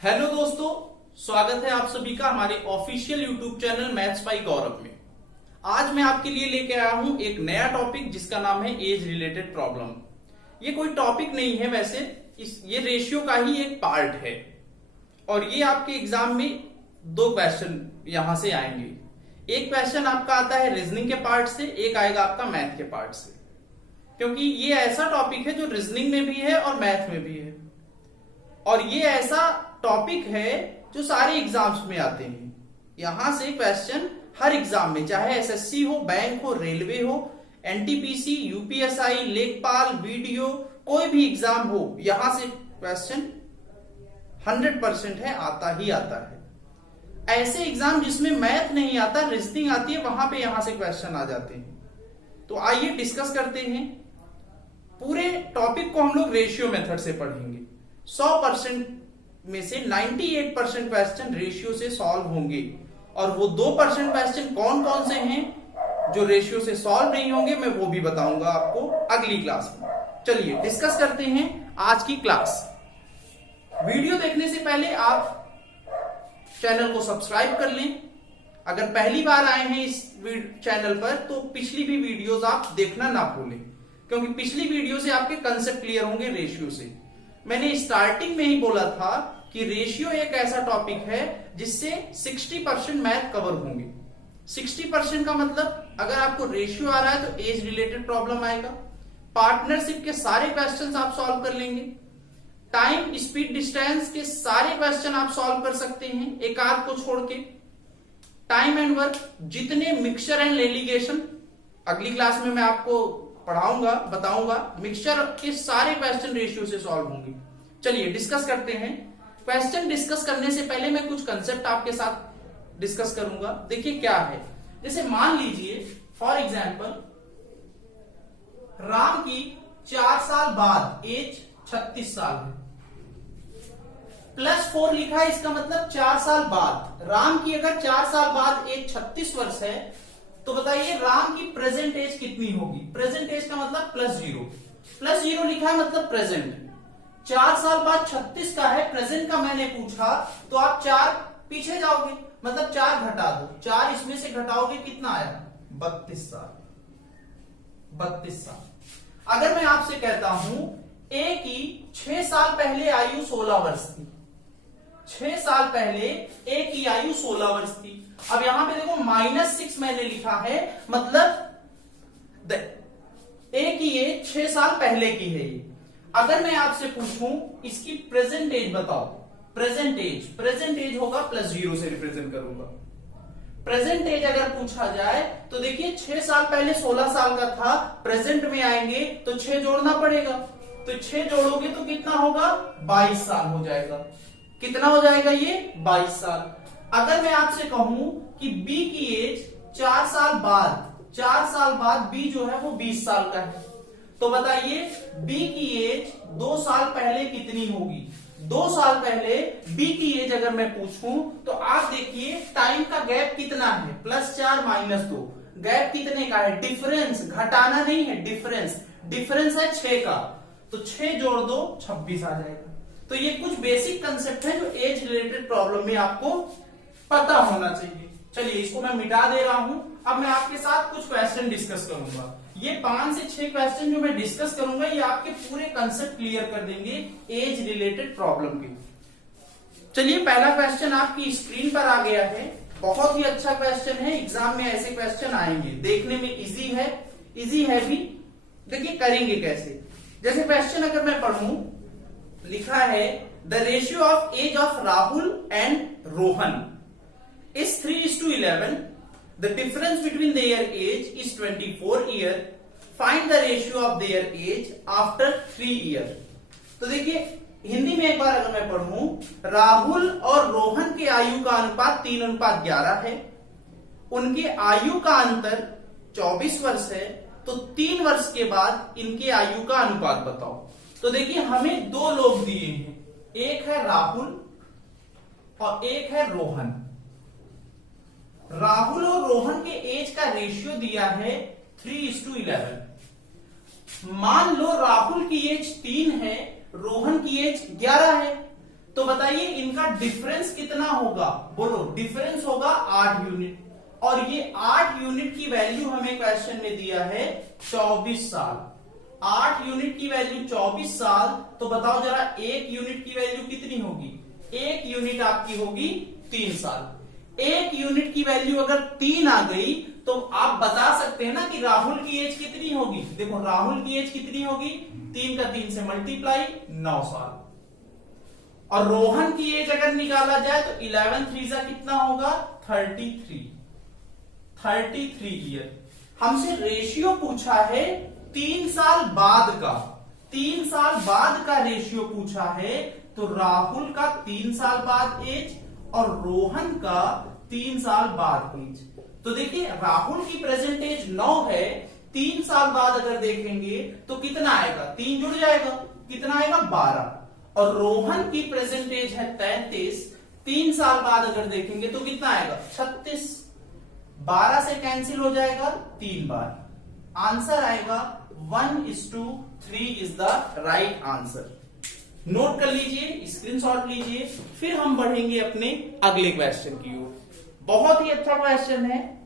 Hello दोस्तों, स्वागत है आप सभी का हमारे official YouTube channel maths by Gaurav में। आज मैं आपके लिए लेके आया हूं एक नया टॉपिक जिसका नाम है एज रिलेटेड प्रॉब्लम। ये कोई टॉपिक नहीं है, वैसे ये रेशियो का ही एक पार्ट है और ये आपके एग्जाम में दो क्वेश्चन यहां से आएंगे। एक क्वेश्चन आपका आता है रीजनिंग के पार्ट से, एक आएगा आपका मैथ के पार्ट से, क्योंकि ये ऐसा टॉपिक है जो रीजनिंग में भी है और मैथ में भी है और ये ऐसा टॉपिक है जो सारे एग्जाम्स में आते हैं। यहां से क्वेश्चन हर एग्जाम में, चाहे एसएससी हो, बैंक हो, रेलवे हो, एनटीपीसी, यूपीएसआई, लेखपाल, वीडियो, कोई भी एग्जाम हो, यहां से क्वेश्चन 100% है, आता ही आता है। ऐसे एग्जाम जिसमें मैथ नहीं आता, रीजनिंग आती है, वहां पे यहां से क्वेश्चन आ जाते हैं। तो आइए डिस्कस करते हैं। पूरे टॉपिक को हम लोग रेशियो मेथड से पढ़ेंगे। 100% में से 98% क्वेश्चन रेशियो से सॉल्व होंगे और वो 2% क्वेश्चन कौन कौन से हैं जो रेशियो से सॉल्व नहीं होंगे, मैं वो भी बताऊंगा आपको अगली क्लास में। चलिए डिस्कस करते हैं आज की क्लास। वीडियो देखने से पहले आप चैनल को सब्सक्राइब कर लें। अगर पहली बार आए हैं इस चैनल पर तो पिछली भी वीडियोस आप देखना ना भूलें, क्योंकि पिछली वीडियो से आपके कंसेप्ट क्लियर होंगे रेशियो से। मैंने स्टार्टिंग में ही बोला था कि रेशियो एक ऐसा टॉपिक है जिससे 60% मैथ कवर होंगे। 60% का मतलब अगर आपको रेशियो आ रहा है तो एज रिलेटेड प्रॉब्लम आएगा, पार्टनरशिप के सारे क्वेश्चंस आप सॉल्व कर लेंगे, टाइम, स्पीड, डिस्टेंस के सारे क्वेश्चन आप सॉल्व कर सकते हैं एक आध को छोड़ के, टाइम एंड वर्क, जितने मिक्सचर एंड एलिगेशन अगली क्लास में मैं आपको पढ़ाऊंगा, बताऊंगा, मिक्सचर के सारे क्वेश्चन रेशियो से सॉल्व होंगे। चलिए डिस्कस करते हैं। क्वेश्चन डिस्कस करने से पहले मैं कुछ कंसेप्ट आपके साथ डिस्कस करूंगा। देखिए क्या है, जैसे मान लीजिए फॉर एग्जांपल राम की 4 साल बाद एज 36 साल है, +4 लिखा है, इसका मतलब 4 साल बाद राम की अगर 4 साल बाद एज 36 वर्ष है तो बताइए राम की प्रेजेंट एज कितनी होगी। प्रेजेंट एज का मतलब +0 लिखा है, मतलब प्रेजेंट। 4 साल बाद 36 का है, प्रेजेंट का मैंने पूछा, तो आप 4 पीछे जाओगे, मतलब 4 घटा दो, 4 इसमें से घटाओगे कितना आया, 32 साल। 32 साल। अगर मैं आपसे कहता हूं ए की 6 साल पहले आयु 16 वर्ष थी, 6 साल पहले ए की आयु 16 वर्ष थी। अब यहां पे देखो -6 मैंने लिखा है, मतलब ए की एज 6 साल पहले की है ये। अगर मैं आपसे पूछूं इसकी प्रेजेंट एज बताओ, प्रेजेंट एज होगा +0 से रिप्रेजेंट करूंगा। प्रेजेंट एज अगर पूछा जाए तो देखिए 6 साल पहले 16 साल का था, प्रेजेंट में आएंगे तो 6 जोड़ना पड़ेगा, तो 6 जोड़ोगे तो कितना होगा, 22 साल हो जाएगा। कितना हो जाएगा ये, 22 साल। अगर मैं आपसे कहूं कि बी की एज 4 साल बाद बी जो है वो 20 साल का है, तो बताइए बी की एज 2 साल पहले कितनी होगी। 2 साल पहले बी की एज अगर मैं पूछूं तो आप देखिए टाइम का गैप कितना है, +4 -2, गैप कितने का है, डिफरेंस, घटाना नहीं है, डिफरेंस है 6 का, तो 6 जोड़ दो 26 आ जाएगा। तो ये कुछ बेसिक कंसेप्ट है जो एज रिलेटेड प्रॉब्लम में आपको पता होना चाहिए। चलिए इसको मैं मिटा दे रहा हूं। अब मैं आपके साथ कुछ क्वेश्चन डिस्कस करूंगा। ये 5 से 6 क्वेश्चन जो मैं डिस्कस करूंगा ये आपके पूरे कंसेप्ट क्लियर कर देंगे एज रिलेटेड प्रॉब्लम के। चलिए पहला क्वेश्चन आपकी स्क्रीन पर आ गया है, बहुत ही अच्छा क्वेश्चन है, एग्जाम में ऐसे क्वेश्चन आएंगे, देखने में इजी है भी। देखिए करेंगे कैसे। जैसे क्वेश्चन अगर मैं पढ़ूं, लिखा है the ratio of age of Rahul and Rohan is 3:11. The difference between their age is 24 year. Find the ratio of their age after 3 year. तो देखिए हिंदी में एक बार अगर मैं पढ़ूं, राहुल और रोहन के आयु का अनुपात 3:11 है, उनके आयु का अंतर 24 वर्ष है, तो 3 वर्ष के बाद इनके आयु का अनुपात बताओ। तो देखिए हमें 2 लोग दिए हैं, एक है राहुल और एक है रोहन। राहुल और रोहन के एज का रेशियो दिया है 3:11। मान लो राहुल की एज 3 है, रोहन की एज 11 है, तो तो बताइए इनका डिफरेंस कितना होगा, बोलो। डिफरेंस होगा 8 यूनिट, और ये 8 यूनिट की वैल्यू हमें क्वेश्चन में दिया है 24 साल। 8 यूनिट की वैल्यू 24 साल, तो बताओ जरा 1 यूनिट की वैल्यू कितनी होगी। 1 यूनिट आपकी होगी 3 साल। 1 यूनिट की वैल्यू अगर 3 आ गई तो आप बता सकते हैं ना कि राहुल की एज कितनी होगी। देखो राहुल की एज कितनी होगी, 3 का 3 से मल्टीप्लाई 9 साल। और रोहन की एज अगर निकाला जाए तो 11 3 जा कितना होगा 33 ईयर। हमसे रेशियो पूछा है 3 साल बाद का, 3 साल बाद का रेशियो पूछा है, तो राहुल का 3 साल बाद एज और रोहन का 3 साल बाद एज। तो देखिए राहुल की प्रेजेंट एज 9 है, 3 साल बाद अगर देखेंगे तो कितना आएगा, 3 जुड़ जाएगा, कितना आएगा 12। और रोहन की प्रेजेंट एज है 33, 3 साल बाद अगर देखेंगे तो कितना आएगा 36। 12 से कैंसिल हो जाएगा 3 बार, आंसर आएगा 1:3 is the right answer. Note कर लीजिए, स्क्रीनशॉट लीजिए, फिर हम बढ़ेंगे अपने अगले क्वेश्चन की ओर। बहुत ही अच्छा क्वेश्चन है,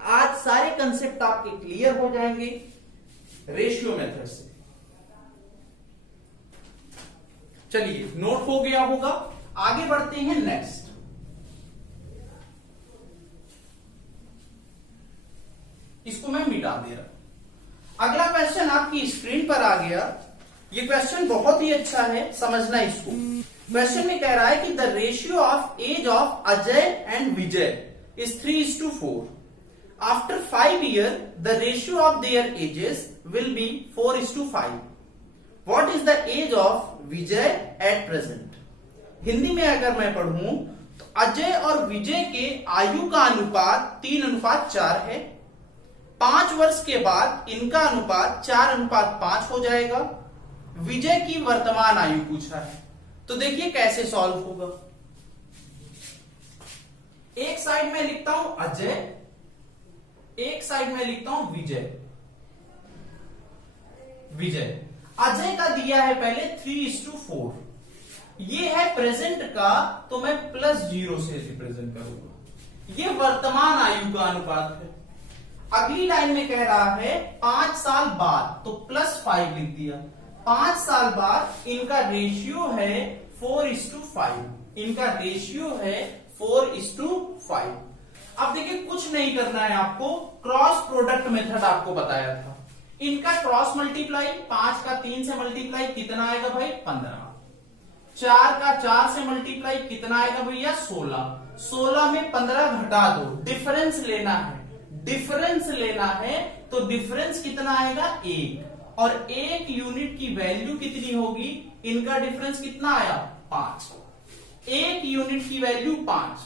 आज सारे कंसेप्ट आपके क्लियर हो जाएंगे रेशियो मेथड से। चलिए नोट हो गया होगा, आगे बढ़ते हैं नेक्स्ट। इसको मैं मिटा दे रहा। अगला क्वेश्चन आपकी स्क्रीन पर आ गया। ये क्वेश्चन बहुत ही अच्छा है, समझना इसको। क्वेश्चन में कह रहा है कि the ratio of age of Ajay and Vijay is 3:4। After 5 years the ratio of their ages will be 4:5। What is the age of Vijay at present. Hindi में अगर मैं पढ़ूं तो अजय और विजय के आयु का अनुपात 3:4 है। 5 वर्ष के बाद इनका अनुपात 4:5 हो जाएगा। विजय की वर्तमान आयु पूछा है, तो देखिए कैसे सॉल्व होगा। एक साइड में लिखता हूं अजय, एक साइड में लिखता हूं विजय। अजय का दिया है पहले 3:4, ये है प्रेजेंट का, तो मैं +0 से रिप्रेजेंट करूंगा। ये वर्तमान आयु का अनुपात है। अगली लाइन में कह रहा है 5 साल बाद, तो +5 लिख दिया। 5 साल बाद इनका रेशियो है 4:5, इनका रेशियो है 4:5। अब देखिए कुछ नहीं करना है आपको, क्रॉस प्रोडक्ट मेथड आपको बताया था। इनका क्रॉस मल्टीप्लाई, 5 का 3 से मल्टीप्लाई कितना आएगा भाई 15। 4 का 4 से मल्टीप्लाई कितना आएगा भैया 16। 16 में 15 घटा दो, डिफरेंस लेना है। डिफरेंस लेना है तो डिफरेंस कितना आएगा 1, और 1 यूनिट की वैल्यू कितनी होगी, इनका डिफरेंस कितना आया 5। 1 यूनिट की वैल्यू 5।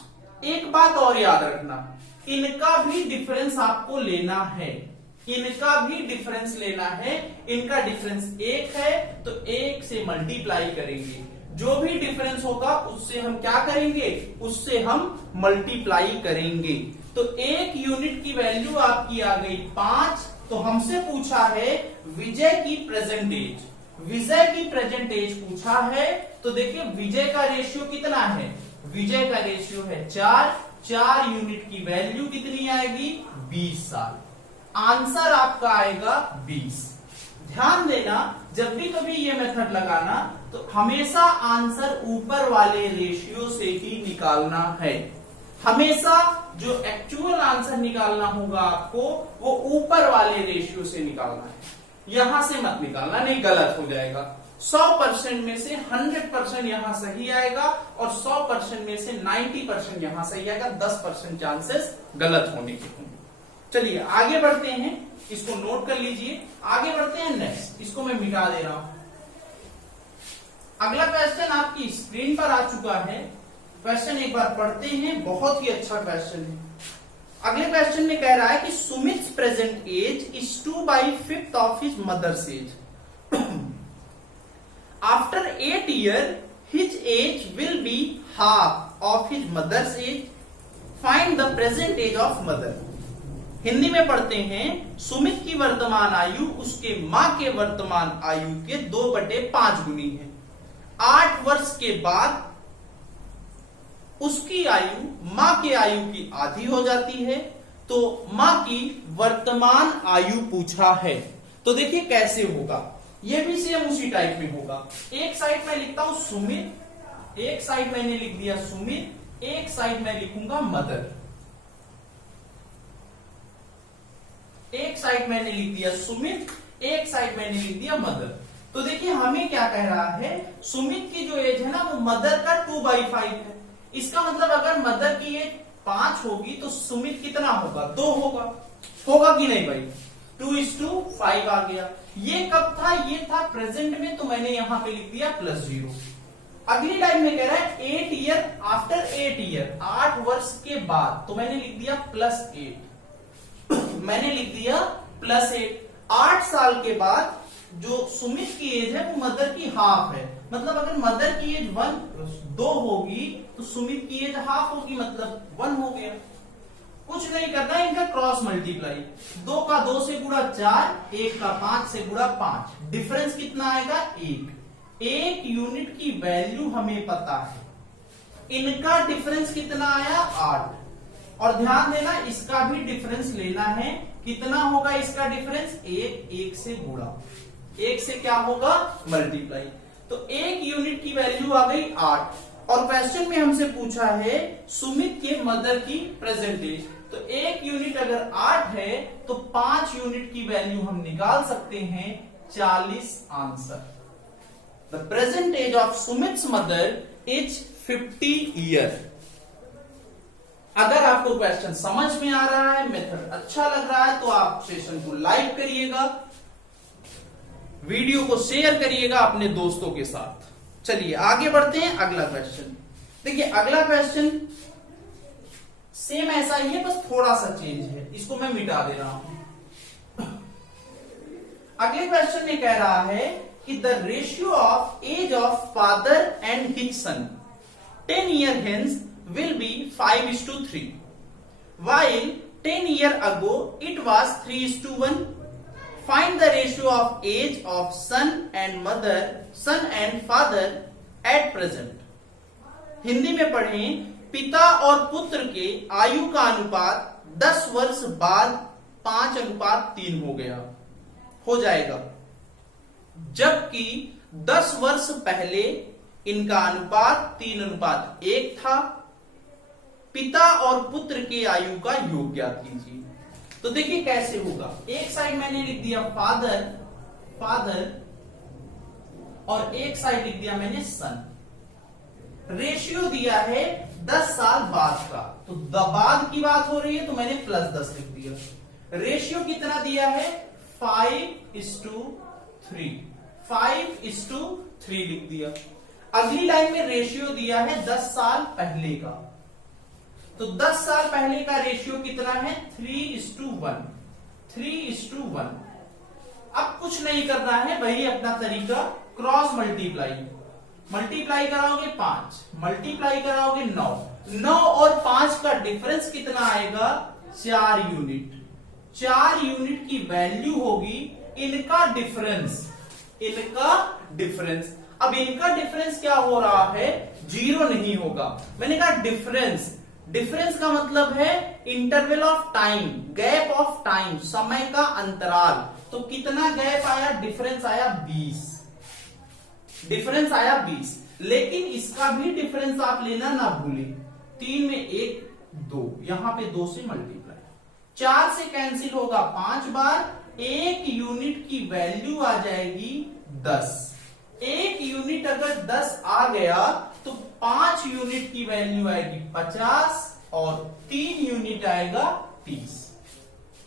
एक बात और याद रखना, इनका भी डिफरेंस आपको लेना है, इनका भी डिफरेंस लेना है। इनका डिफरेंस 1 है तो 1 से मल्टीप्लाई करेंगे, जो भी डिफरेंस होगा उससे हम क्या करेंगे, उससे हम मल्टीप्लाई करेंगे। तो 1 यूनिट की वैल्यू आपकी आ गई 5। तो हमसे पूछा है विजय की प्रेजेंट एज, विजय की प्रेजेंट एज पूछा है। तो देखिए विजय का रेशियो कितना है, विजय का रेशियो है 4 यूनिट की वैल्यू कितनी आएगी 20 साल। आंसर आपका आएगा 20। ध्यान देना, जब भी कभी ये मेथड लगाना तो हमेशा आंसर ऊपर वाले रेशियो से ही निकालना है। हमेशा जो एक्चुअल आंसर निकालना होगा आपको वो ऊपर वाले रेशियो से निकालना है, यहां से मत निकालना, नहीं गलत हो जाएगा। 100% में से 100% यहां सही आएगा और 100% में से 90% यहां सही आएगा, 10% चांसेस गलत होने के होंगे। चलिए आगे बढ़ते हैं, इसको नोट कर लीजिए। आगे बढ़ते हैं नेक्स्ट, इसको मैं मिटा दे रहा हूं। अगला क्वेश्चन आपकी स्क्रीन पर आ चुका है। क्वेश्चन एक बार पढ़ते हैं, बहुत ही अच्छा क्वेश्चन है। अगले क्वेश्चन में कह रहा है कि Sumit present age is 2/5 of his mother's age. After 8 years his age will be half of his mother's age. Find the present age of mother. Hindi में पढ़ते हैं, सुमित की वर्तमान आयु उसके मां के वर्तमान आयु के 2/5 गुनी है। 8 वर्ष के बाद उसकी आयु मां के आयु की आधी हो जाती है, तो मां की वर्तमान आयु पूछा है। तो देखिए कैसे होगा, ये भी सेम उसी टाइप में होगा। एक साइड में लिखता हूं सुमित, एक साइड मैंने लिख दिया सुमित, एक साइड में लिखूंगा मदर। एक साइड मैंने लिख दिया सुमित, एक साइड मैंने लिख दिया मदर। तो देखिए हमें क्या कह रहा है, सुमित की जो एज है ना वो मदर का 2/5 है। इसका मतलब अगर मदर की एज 5 होगी तो सुमित कितना होगा, 2 होगा कि नहीं भाई, 2:5 आ गया। ये कब था, ये था प्रेजेंट में, तो मैंने यहां पे लिख दिया +0। अगली लाइन में कह रहा है 8 ईयर आफ्टर 8 ईयर, 8 वर्ष के बाद, तो मैंने लिख दिया +8। मैंने लिख दिया +8। 8 साल के बाद जो सुमित की एज है वो मदर की हाफ है, मतलब अगर मदर की एज 2 होगी तो सुमित की एज हाफ होगी, मतलब 1 हो गया। कुछ नहीं करना है, इनका क्रॉस मल्टीप्लाई, 2 का 2 से गुणा 4, 1 का 5 से गुणा 5, डिफरेंस कितना आएगा 1 यूनिट की वैल्यू हमें पता है, इनका डिफरेंस कितना आया 8। और ध्यान देना इसका भी डिफरेंस लेना है, कितना होगा इसका डिफरेंस 1 से गुणा, 1 से क्या होगा मल्टीप्लाई। तो 1 यूनिट की वैल्यू आ गई 8। और क्वेश्चन में हमसे पूछा है सुमित के मदर की प्रेजेंट एज, तो 1 यूनिट अगर 8 है तो 5 यूनिट की वैल्यू हम निकाल सकते हैं 40 answer. The present age of Sumit's mother is 50 year. अगर आपको क्वेश्चन समझ में आ रहा है, मेथड अच्छा लग रहा है, तो आप सेशन को लाइक करिएगा, वीडियो को शेयर करिएगा अपने दोस्तों के साथ। चलिए आगे बढ़ते हैं, अगला क्वेश्चन देखिए। अगला क्वेश्चन सेम ऐसा ही है, बस थोड़ा सा चेंज है, इसको मैं मिटा दे रहा हूं। अगले क्वेश्चन में कह रहा है कि the ratio of age of father and his son 10 year hence will be 5:3, while 10 year ago it was 3:1. Find the ratio of age of son and father at present. Hindi में पढ़ें, पिता और पुत्र के आयु का अनुपात 10 वर्ष बाद 5:3 हो जाएगा, जबकि 10 वर्ष पहले इनका अनुपात 3:1 था। पिता और पुत्र के आयु का योग ज्ञात कीजिए। तो देखिए कैसे होगा, एक साइड मैंने लिख दिया फादर और एक साइड लिख दिया मैंने सन। रेशियो दिया है 10 साल बाद का, तो बाद की बात हो रही है तो मैंने +10 लिख दिया। रेशियो कितना दिया है 5:3, 5:3 लिख दिया। अगली लाइन में रेशियो दिया है 10 साल पहले का, तो 10 साल पहले का रेशियो कितना है 3:1, 3:1। अब कुछ नहीं करना है, वही अपना तरीका, क्रॉस मल्टीप्लाई कराओगे 5, मल्टीप्लाई कराओगे 9 और 5 का डिफरेंस कितना आएगा 4 यूनिट। 4 यूनिट की वैल्यू होगी इनका डिफरेंस। अब इनका डिफरेंस क्या हो रहा है, 0 नहीं होगा। मैंने कहा डिफरेंस का मतलब है interval of time, gap of time, समय का अंतराल। तो कितना गैप आया, डिफरेंस आया 20। लेकिन इसका भी डिफरेंस आप लेना ना भूलें, 3 में 1 2, यहां पे 2 से मल्टीप्लाई, 4 से कैंसिल होगा 5 बार, 1 यूनिट की वैल्यू आ जाएगी 10। 1 यूनिट अगर 10 आ गया तो 5 यूनिट की वैल्यू आएगी 50 और 3 यूनिट आएगा 30।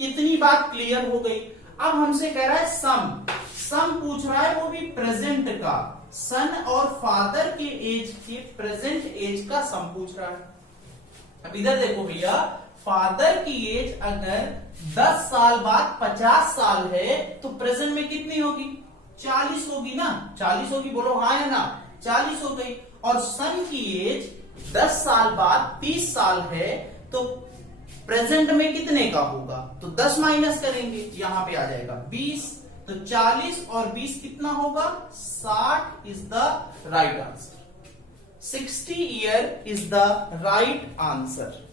इतनी बात क्लियर हो गई। अब हमसे कह रहा है सम पूछ रहा है, वो भी प्रेजेंट का, सन और फादर के एज के प्रेजेंट एज का सम पूछ रहा है। अब इधर देखो भैया, फादर की एज अगर 10 साल बाद 50 साल है तो प्रेजेंट में कितनी होगी 40 होगी ना, 40 होगी, बोलो हाँ है ना, 40 हो गई। और सन की एज 10 साल बाद 30 साल है तो प्रेजेंट में कितने का होगा, तो 10 माइनस करेंगे, यहां पे आ जाएगा 20। तो 40 और 20 कितना होगा? 60 is the right answer. 60 year is the right answer.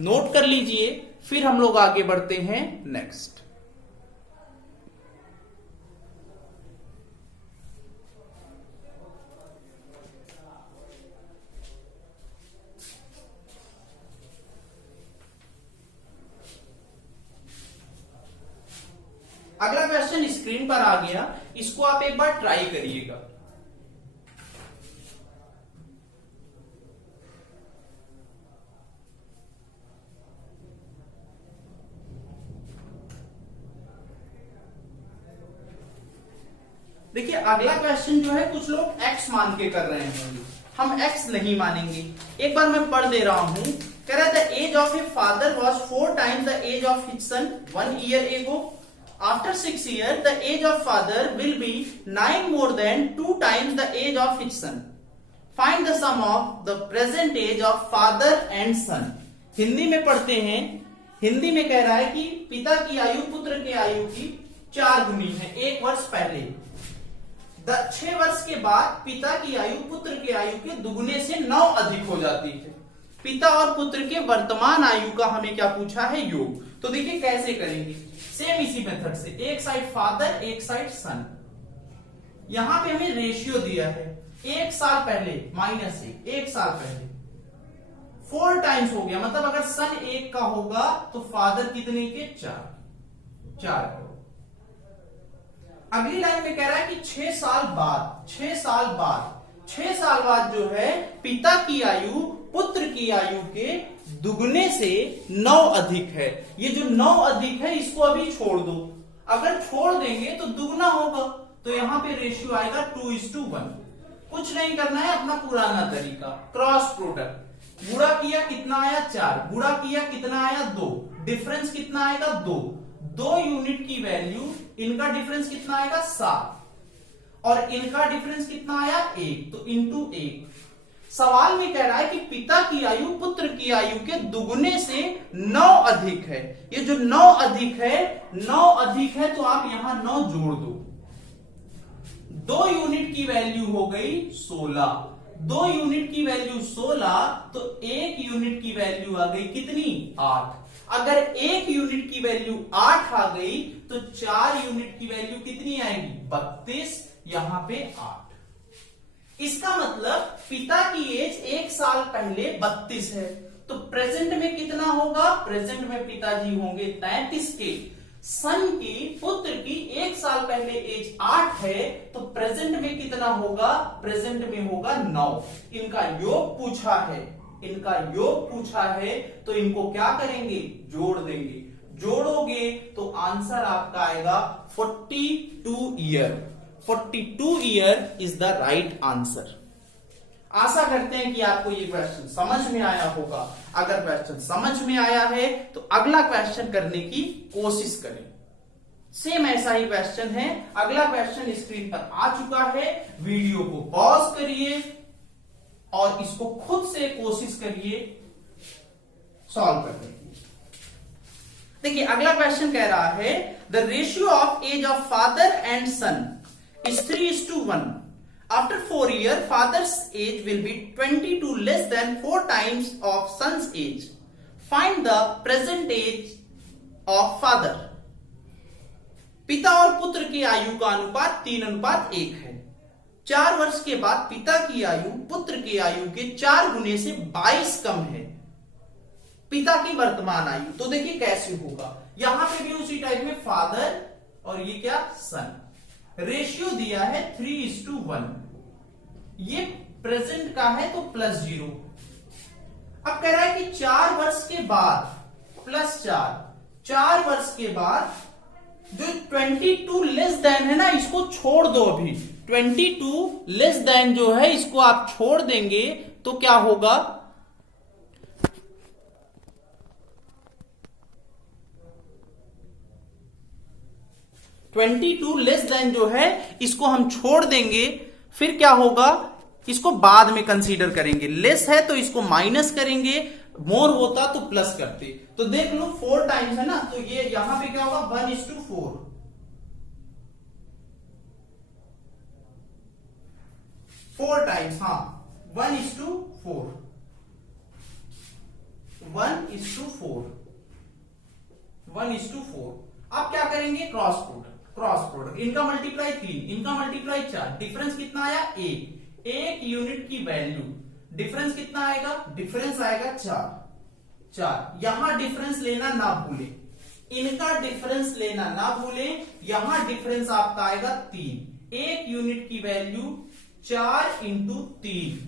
Note कर लीजिए, फिर हम लोग आगे बढ़ते हैं नेक्स्ट। अगला क्वेश्चन स्क्रीन पर आ गया, इसको आप एक बार ट्राई करिएगा। देखिए अगला क्वेश्चन जो है कुछ लोग x मान के कर रहे होंगे, हम x नहीं मानेंगे। एक बार मैं पढ़ दे रहा हूं। कह रहा था age of a father was 4 times the age of his son 1 year ago. After 6 years, the age of father will be 9 more than 2 times the age of his son. Find the sum of the present age of father and son. Hindi में पढ़ते हैं। हिंदी में कह रहा है कि पिता की आयु पुत्र के आयु की 4 गुनी है 1 वर्ष पहले। 6 वर्ष के बाद पिता की आयु पुत्र के आयु के दुगुने से 9 अधिक हो जाती है। पिता और पुत्र के वर्तमान आयु का हमें क्या पूछा है? योग। तो देखिए कैसे करेंगे, सेम इसी मेथड से, एक साइड फादर एक साइड सन। यहां पे हमें रेशियो दिया है 1 साल पहले -1, 1 साल पहले 4 टाइम्स हो गया, मतलब अगर सन 1 का होगा तो फादर कितने के? 4। अगली लाइन में कह रहा है कि 6 साल बाद 6 साल बाद जो है पिता की आयु पुत्र की आयु के दुगने से 9 अधिक है। ये जो 9 अधिक है इसको अभी छोड़ दो, अगर छोड़ देंगे तो दुगना होगा, तो यहां पे रेशियो आएगा 2:1। कुछ नहीं करना है, अपना पुराना तरीका क्रॉस प्रोडक्ट। गुणा किया कितना आया? 4। गुणा किया कितना आया? 2। डिफरेंस कितना आएगा? 2 यूनिट की वैल्यू, इनका डिफरेंस कितना आएगा? 7 और इनका डिफरेंस कितना आया? 1, तो इंटू 1। सवाल में कह रहा है कि पिता की आयु पुत्र की आयु के दुगुने से 9 अधिक है। ये जो 9 अधिक है तो आप यहां 9 जोड़ दो। 2 यूनिट की वैल्यू हो गई 16। 2 यूनिट की वैल्यू 16 तो 1 यूनिट की वैल्यू आ गई कितनी? 8। अगर 1 यूनिट की वैल्यू 8 आ गई तो 4 यूनिट की वैल्यू कितनी आएगी? 32। यहां पे 8। इसका मतलब पिता की एज 1 साल पहले 32 है, तो प्रेजेंट में कितना होगा? प्रेजेंट में पिताजी होंगे 33 के। सन की पुत्र की 1 साल पहले एज 8 है, तो प्रेजेंट में कितना होगा? प्रेजेंट में होगा 9। इनका योग पूछा है, तो इनको क्या करेंगे? जोड़ देंगे। जोड़ोगे तो आंसर आपका आएगा 42 year. 42 year is the right answer. आशा करते हैं कि आपको ये क्वेश्चन समझ में आया होगा। अगर क्वेश्चन समझ में आया है तो अगला क्वेश्चन करने की कोशिश करें। सेम ऐसा ही क्वेश्चन है, अगला क्वेश्चन स्क्रीन पर आ चुका है। वीडियो को पॉज करिए और इसको खुद से कोशिश करिए सॉल्व करने की। देखिए अगला क्वेश्चन कह रहा है the ratio of age of father and son is 3:1. After 4 years, father's age will be 22 less than 4 times of son's age. Find the present age of father. पिता और पुत्र की आयु का अनुपात 3:1 है। 4 वर्ष के बाद पिता की आयु पुत्र की आयु के 4 गुने से 22 कम है। पिता की वर्तमान आयु, तो देखिए कैसे होगा। यहां पे भी उसी टाइप में फादर और ये क्या? सन। रेशियो दिया है 3:1। ये प्रेजेंट का है तो +0। अब कह रहा है कि 4 वर्ष के बाद +4, 4 वर्ष के बाद जो 22 लेस देन है ना, इसको छोड़ दो। अभी 22 लेस देन जो है इसको आप छोड़ देंगे तो क्या होगा? 22 लेस देन जो है इसको हम छोड़ देंगे, फिर क्या होगा? इसको बाद में कंसीडर करेंगे। लेस है तो इसको माइनस करेंगे, मोर होता तो प्लस करते। तो देख लो 4 टाइम्स है ना, तो ये यहां पे क्या होगा? 1:4। 4 टाइम्स, हाँ 1:4, 1:4, 1:4। आप क्या करेंगे, क्रॉस प्रोडक्ट, क्रॉस प्रोडक्ट, इनका मल्टीप्लाई 3, इनका मल्टीप्लाई 4, डिफरेंस कितना आया 1 यूनिट की वैल्यू, डिफरेंस कितना आएगा, डिफरेंस आएगा 4। यहां डिफरेंस लेना ना भूले, इनका डिफरेंस लेना ना भूले, यहां डिफरेंस आपका आएगा 3, 1 यूनिट की वैल्यू 4 इंटू 3।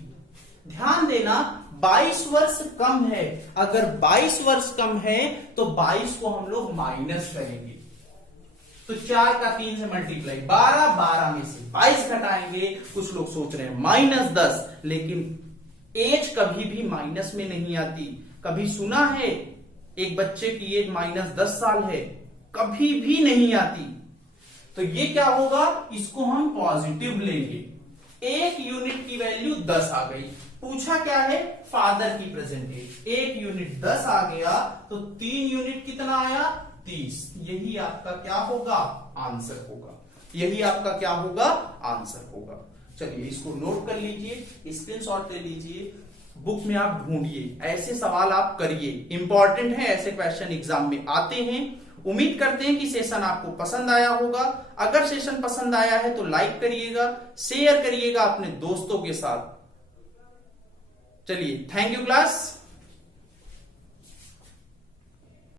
ध्यान देना 22 वर्ष कम है, अगर 22 वर्ष कम है तो 22 को हम लोग माइनस करेंगे, तो 4 का 3 से मल्टीप्लाई 12, 12 में से 22 घटाएंगे। कुछ लोग सोच रहे हैं -10, लेकिन एज कभी भी माइनस में नहीं आती। कभी सुना है एक बच्चे की एज -10 साल है? कभी भी नहीं आती। तो ये क्या होगा, इसको हम पॉजिटिव लेंगे। 1 यूनिट की वैल्यू 10 आ गई, पूछा क्या है, फादर की प्रेजेंट एज, 1 यूनिट 10 आ गया, तो 3 यूनिट कितना आया, 30। यही आपका क्या होगा, आंसर होगा, यही आपका क्या होगा, आंसर होगा। चलिए इसको नोट कर लीजिए, स्क्रीनशॉट ले लीजिए, बुक में आप ढूंढिए, ऐसे सवाल आप करिए, इंपॉर्टेंट है, ऐसे क्वेश्चन एग्जाम में आते हैं। उम्मीद करते हैं कि सेशन आपको पसंद आया होगा। अगर सेशन पसंद आया है तो लाइक करिएगा, शेयर करिएगा अपने दोस्तों के साथ। चलिए, थैंक यू क्लास।